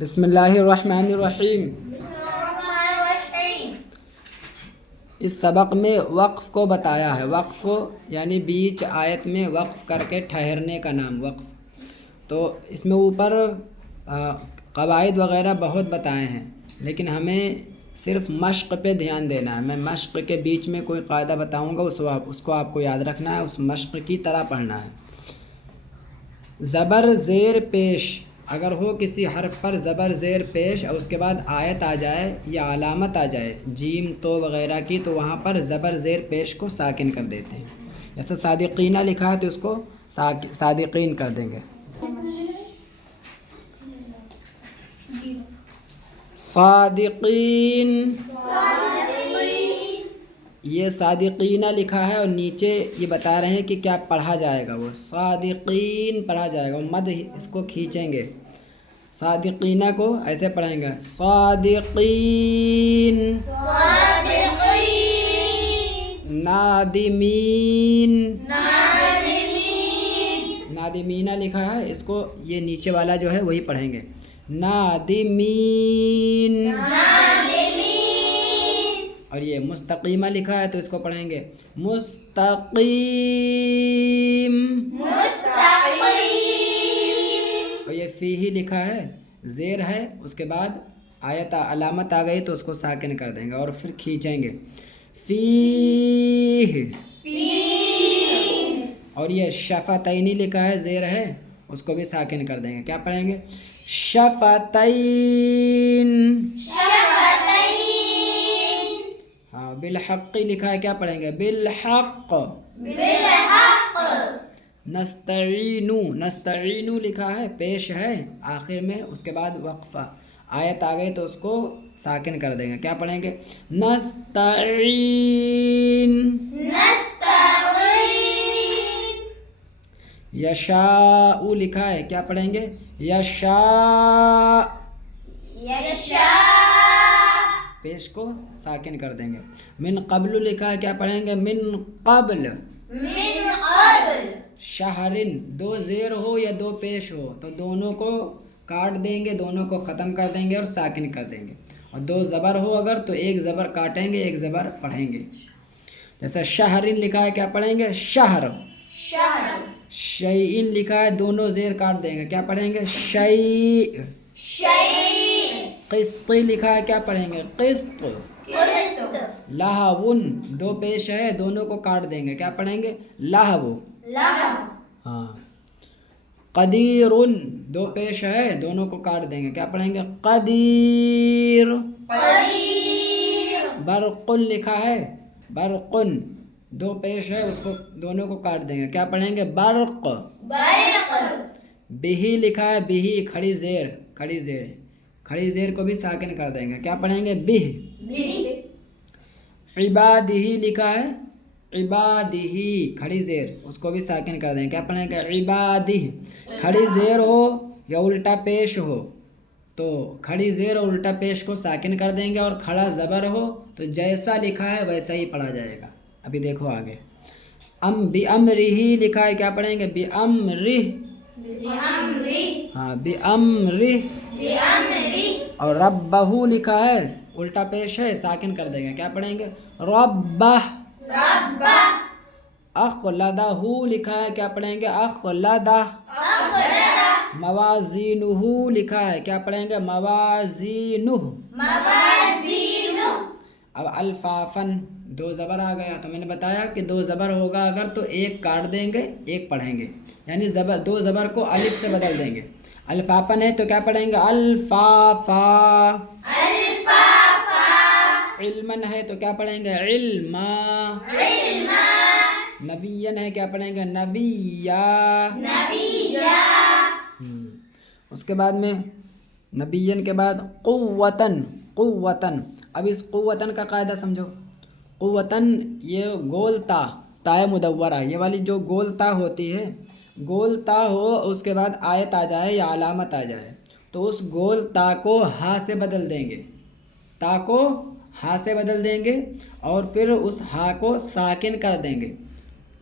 بسم اللہ الرحمن الرحیم۔ اس سبق میں وقف کو بتایا ہے۔ وقف یعنی بیچ آیت میں وقف کر کے ٹھہرنے کا نام وقف۔ تو اس میں اوپر قواعد وغیرہ بہت بتائے ہیں، لیکن ہمیں صرف مشق پہ دھیان دینا ہے۔ میں مشق کے بیچ میں کوئی قاعدہ بتاؤں گا، اس کو آپ کو یاد رکھنا ہے، اس مشق کی طرح پڑھنا ہے۔ زبر زیر پیش، اگر ہو کسی حرف پر زبر زیر پیش اور اس کے بعد آیت آ جائے یا علامت آ جائے جیم تو وغیرہ کی، تو وہاں پر زبر زیر پیش کو ساکن کر دیتے ہیں۔ جیسے صادقینہ لکھا ہے تو اس کو صادقین کر دیں گے۔ صادقین، یہ صادقینہ لکھا ہے اور نیچے یہ بتا رہے ہیں کہ کیا پڑھا جائے گا۔ وہ صادقین پڑھا جائے گا، مد اس کو کھینچیں گے۔ صادقینہ کو ایسے پڑھیں گے، صادقین۔ نادمین، نادمینہ لکھا ہے، اس کو یہ نیچے والا جو ہے وہی پڑھیں گے، نادمین۔ اور یہ مستقیمہ لکھا ہے تو اس کو پڑھیں گے، مستقیم۔ اور یہ فیہ لکھا ہے، زیر ہے، اس کے بعد آیت علامت آ گئی تو اس کو ساکن کر دیں گے اور پھر کھینچیں گے، فیہ۔ اور یہ شفتینی لکھا ہے، زیر ہے، اس کو بھی ساکن کر دیں گے، کیا پڑھیں گے، شفتین۔ ہاں، بالحق لکھا ہے، کیا پڑھیں گے، بالحق۔ نستعینو، نستعینو لکھا ہے، پیش ہے آخر میں، اس کے بعد وقفہ، آیت آ گئی تو اس کو ساکن کر دیں گے، کیا پڑھیں گے، نستعین۔ یشاء لکھا ہے، کیا پڑھیں گے، یشاء۔ پیش کو ساکن کر دیں گے۔ من قبل لکھا ہے، کیا پڑھیں گے، من قبل۔ شہرن، دو زیر ہو یا دو پیش ہو تو دونوں کو کاٹ دیں گے، دونوں کو ختم کر دیں گے اور ساکن کر دیں گے، اور دو زبر ہو اگر تو ایک زبر کاٹیں گے، ایک زبر پڑھیں گے۔ جیسے شہرن لکھا ہے، کیا پڑھیں گے، شہر۔ شیئن لکھا ہے، دونوں زیر کاٹ دیں گے، کیا پڑھیں گے، شیء۔ قسط لکھا ہے، کیا پڑھیں گے، قسط۔ لہون، دو پیش ہے، دونوں کو کاٹ دیں گے، کیا پڑھیں گے، لہو۔ ہاں۔ قدیر، دو پیش ہے، دونوں کو کاٹ دیں گے، کیا پڑھیں گے، قدیر۔ برق لکھا ہے، برقن، دو پیش ہے، اس کو دونوں کو کاٹ دیں گے، کیا پڑھیں گے، برق۔ بہی لکھا ہے، بہی، کھڑی زیر، کھڑی زیر، کھڑی زیر کو بھی ساکن کر دیں گے، کیا پڑھیں گے، بہ۔ عبادہ لکھا ہے، عبادہ، کھڑی زیر، اس کو بھی ساکن کر دیں گے، کیا پڑھیں گے، عبادہ۔ کھڑی زیر ہو یا الٹا پیش ہو تو کھڑی زیر اور الٹا پیش کو ساکن کر دیں گے، اور کھڑا زبر ہو تو جیسا لکھا ہے ویسا ہی پڑھا جائے گا۔ ابھی دیکھو آگے، بِأَمْرِهِ لکھا ہے، کیا پڑھیں گے، بِأَمْرِهِ۔ ہاں، بِأَمْرِهِ۔ اور ربہ لکھا ہے، الٹا پیش ہے، ساکن کر دیں گے، کیا پڑھیں گے، ربہ۔ اخلدہ لکھا ہے، کیا پڑھیں گے، اخلدہ۔ موازینہ لکھا ہے، کیا پڑھیں گے، موازینہ۔ اب الفافن، دو زبر آ گیا تو میں نے بتایا کہ دو زبر ہوگا اگر تو ایک کاٹ دیں گے، ایک پڑھیں گے، یعنی دو زبر کو الف سے بدل دیں گے۔ الفافن ہے تو کیا پڑھیں گے، الفافا۔ علمن ہے تو کیا پڑھیں گے، علما۔ نبیین ہے، کیا پڑھیں گے، نبیا۔ اس کے بعد میں نبیین کے بعد قوتن، قوتن۔ اب اس قوتن کا قاعدہ سمجھو۔ قوتن، یہ گول تا، تائے مدورہ، یہ والی جو گول تا ہوتی ہے، گول تا ہو اس کے بعد آیت آ جائے یا علامت آ جائے تو اس گول تا کو ہا سے بدل دیں گے، تا کو ہا سے بدل دیں گے اور پھر اس ہا کو ساکن کر دیں گے،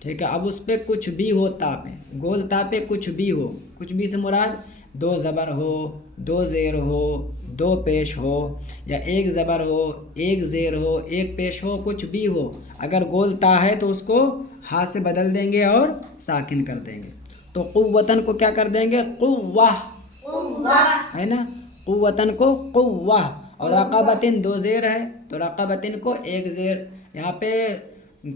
ٹھیک ہے۔ اب اس پہ کچھ بھی ہو، تا پہ، گول تا پہ کچھ بھی ہو، کچھ بھی سے مراد دو زبر ہو، دو زیر ہو، دو پیش ہو، یا ایک زبر ہو، ایک زیر ہو، ایک پیش ہو، کچھ بھی ہو، اگر گول تا ہے تو اس کو ہا سے بدل دیں گے اور ساکن کر دیں گے. تو قوتن کو کیا کر دیں گے؟ قوہ ہے نا، قوتن کو قوہ. اور رقبتن دو زیر ہے تو رقبتن کو ایک زیر، یہاں پہ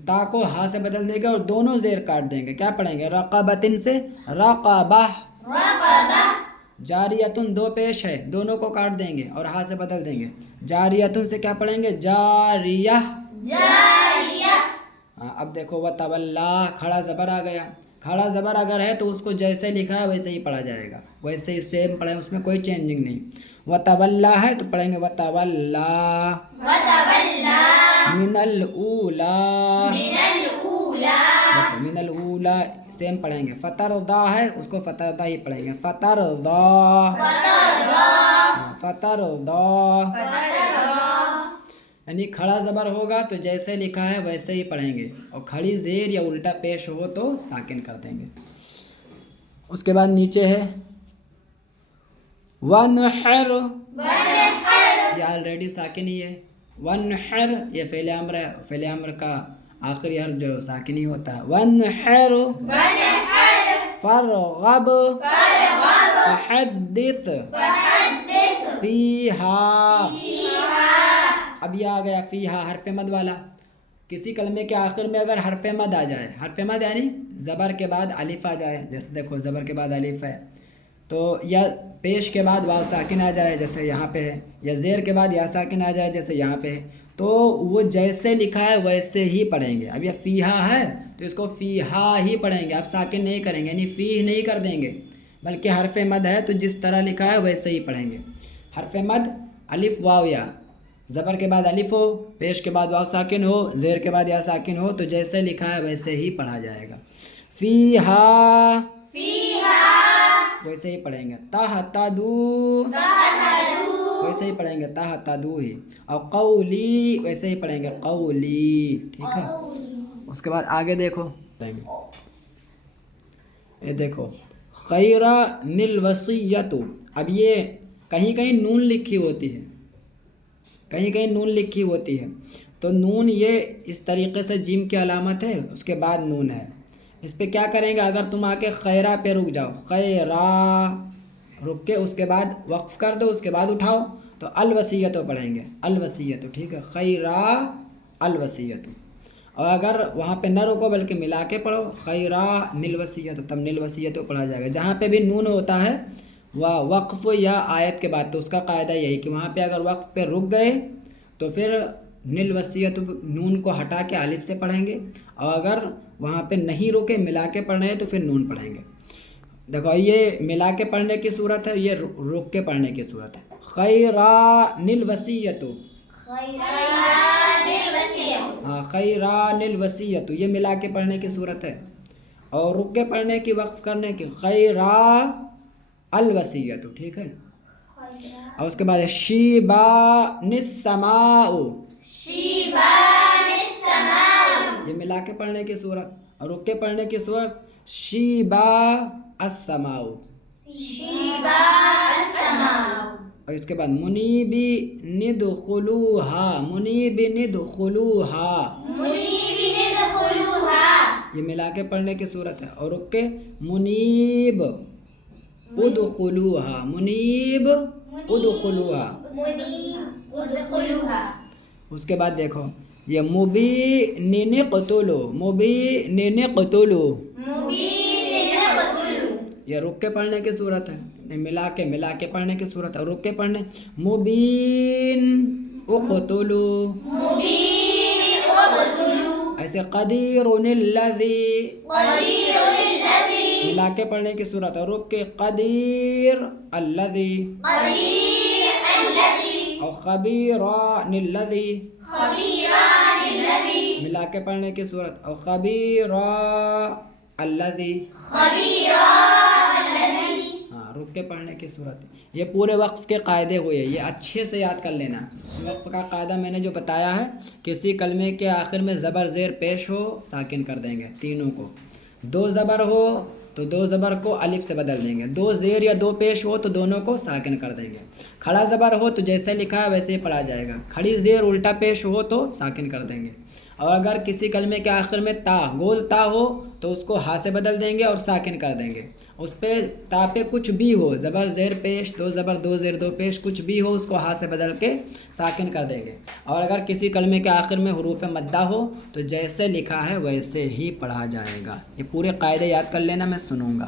تا کو ہا سے بدل دیں گے اور دونوں زیر کاٹ دیں گے. کیا پڑھیں گے؟ رقبتن سے رقبہ. جاریتن دو پیش ہے، دونوں کو کاٹ دیں گے اور ہا سے بدل دیں گے. جاریتن سے کیا پڑھیں گے؟ جاریہ. ہاں اب دیکھو وتولا کھڑا زبر آ گیا. کھڑا زبر اگر ہے تو اس کو جیسے لکھا ہے ویسے ہی پڑھا جائے گا، ویسے ہی سیم پڑھیں، اس میں کوئی چینجنگ نہیں. وتولا ہے تو پڑھیں گے وتولا. من الاولا. دیکھو من الاولا سیم پڑھیں گے. فترضا ہے اس کو فترضا ہی پڑھیں گے. فترضا. فترضا یعنی کھڑا زبر ہوگا تو جیسے لکھا ہے ویسے ہی پڑھیں گے، اور کھڑی زیر یا الٹا پیش ہو تو ساکن کر دیں گے. اس کے بعد نیچے ہے ونحر. یہ آلریڈی ساکن ہی ہے. ونحر یہ فعل امر ہے، فعل امر کا آخری حرف جو ساکن ہی ہوتا ہے. ونحر. فرغب. فحدث. فیہا. اب یہ آ گیا فیہا حرف مد والا. کسی کلمے کے آخر میں اگر حرف مد آ جائے، حرف مد یعنی زبر کے بعد الف آ جائے، جیسے دیکھو زبر کے بعد الف ہے تو، یا پیش کے بعد واو ساکن آ جائے جیسے یہاں پہ ہے، یا زیر کے بعد یا ساکن آ جائے جیسے یہاں پہ ہے، تو وہ جیسے لکھا ہے ویسے ہی پڑھیں گے. اب یہ فیہا ہے تو اس کو فیہا ہی پڑھیں گے، اب ساکن نہیں کریں گے، یعنی فیہ نہیں کر دیں گے، بلکہ حرف مد ہے تو جس طرح لکھا ہے ویسے ہی پڑھیں گے. حرف مد الف واو یا، زبر کے بعد الف ہو، پیش کے بعد واو ساکن ہو، زیر کے بعد یا ساکن ہو، تو جیسے لکھا ہے ویسے ہی پڑھا جائے گا. فیہا ویسے ہی پڑھیں گے. تہتدو ویسے ہی پڑھیں گے، تہتدو ہی. اور قولی ویسے ہی پڑھیں گے، قولی. ٹھیک ہے. اس کے بعد آگے دیکھو، یہ دیکھو خیرا الوصیۃ. اب یہ کہیں کہیں نون لکھی ہوتی ہے، کہیں کہیں نون لکھی ہوتی ہے، تو نون یہ اس طریقے سے جیم کی علامت ہے، اس کے بعد نون ہے. اس پہ کیا کریں گے؟ اگر تم آ کے خیرہ پہ رک جاؤ، خیرہ رک کے اس کے بعد وقف کر دو، اس کے بعد اٹھاؤ تو الوصیۃ پڑھیں گے، الوصیۃ. ٹھیک ہے، خیرہ الوصیۃ. اور اگر وہاں پہ نہ رکو بلکہ ملا کے پڑھو خیرہ الوصیۃ، تب الوصیۃ پڑھا جائے گا. جہاں پہ بھی نون ہوتا ہے وقف یا آیت کے بعد، تو اس کا قاعدہ یہی کہ وہاں پہ اگر وقف پہ رک گئے تو پھر الوصیۃ نون کو ہٹا کے الف سے پڑھیں گے، اور اگر وہاں پہ نہیں رکے ملا کے پڑھ رہے ہیں تو پھر نون پڑھیں گے. دیکھو یہ ملا کے پڑھنے کی صورت ہے، یہ رک کے پڑھنے کی صورت ہے. خیران الوصیۃ. ہاں خیران الوصیۃ یہ ملا کے پڑھنے کی صورت ہے، اور رک کے پڑھنے کی وقف کرنے کی خیران الوصیۃ. ٹھیک ہے. اور اس کے بعد شیبان السماء. یہ ملا کے پڑھنے کی صورت، اور رک کے پڑھنے کی صورت شیبا السماء. اور اس کے بعد منیبی ندخلوہا. منیبی ندخلوہا یہ ملا کے پڑھنے کی صورت ہے، اور رک کے منیب ادخلوہا. منیب ادخلوہا. اس کے بعد دیکھو یہ مبینن قتلو. مبینن قتلو یہ رک کے پڑھنے کی صورت ہے، ملا کے پڑھنے کی صورت ہے، اور رک کے پڑھنے مبین اقتلو. ایسے قدیر الذی ملا کے پڑھنے کی صورت ہے، اور رک کے قدیر الذی. اور خبیران الذی ملا کے پڑھنے کی صورت، اور خبیران الذی. ہاں رک کے پڑھنے کی صورت. یہ پورے وقف کے قاعدے ہوئے، یہ اچھے سے یاد کر لینا. وقف کا قاعدہ میں نے جو بتایا ہے، کسی کلمے کے آخر میں زبر زیر پیش ہو ساکن کر دیں گے تینوں کو. دو زبر ہو تو دو زبر کو الف سے بدل دیں گے، دو زیر یا دو پیش ہو تو دونوں کو ساکن کر دیں گے، کھڑا زبر ہو تو جیسے لکھا ہے ویسے ہی پڑھا جائے گا، کھڑی زیر الٹا پیش ہو تو ساکن کر دیں گے، اور اگر کسی کلمے کے آخر میں تا گول تا ہو تو اس کو ہا سے بدل دیں گے اور ساکن کر دیں گے، اس پہ تا پہ کچھ بھی ہو، زبر زیر پیش، دو زبر دو زیر دو پیش، کچھ بھی ہو اس کو ہا سے بدل کے ساکن کر دیں گے، اور اگر کسی کلمے کے آخر میں حروف مدہ ہو تو جیسے لکھا ہے ویسے ہی پڑھا جائے گا۔ یہ پورے قاعدے یاد کر لینا، میں سنوں گا۔